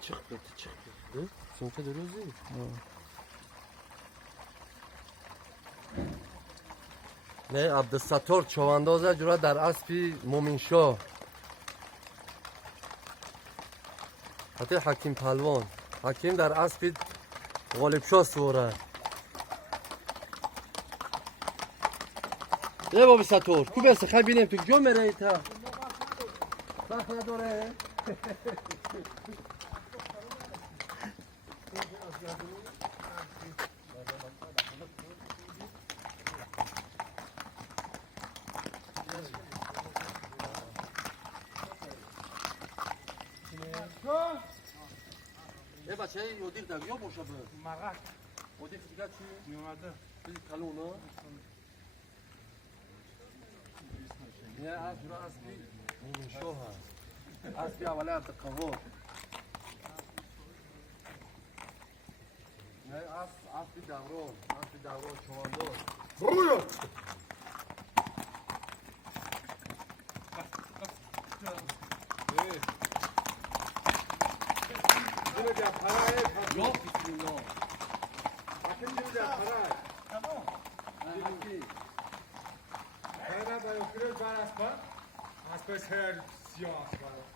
Çıktı. Sınıfta duruyoruz değil mi? نه عبدالستار چوانداز جورا در اسبی مومنشاه حتی حکیم پلوان حکیم در اسبی غالب شاه سوره یه بابی ستور کو بیسته خیلی بینیم تو جو میره ایتا سخت نداره یه بچه یودیق در یا باشه به مغک یودیق دیگه چی؟ میومده بلی کلونه یه از جورا اسبی مومنشاه هست اسبی اوله عبدالقهار نه اسبی دوران چوانداز برویا Dile de para یا بسم الله Hakim dile de para. تمام حکی Para da bayokure bar aspa. Aspa ser siyah aspa.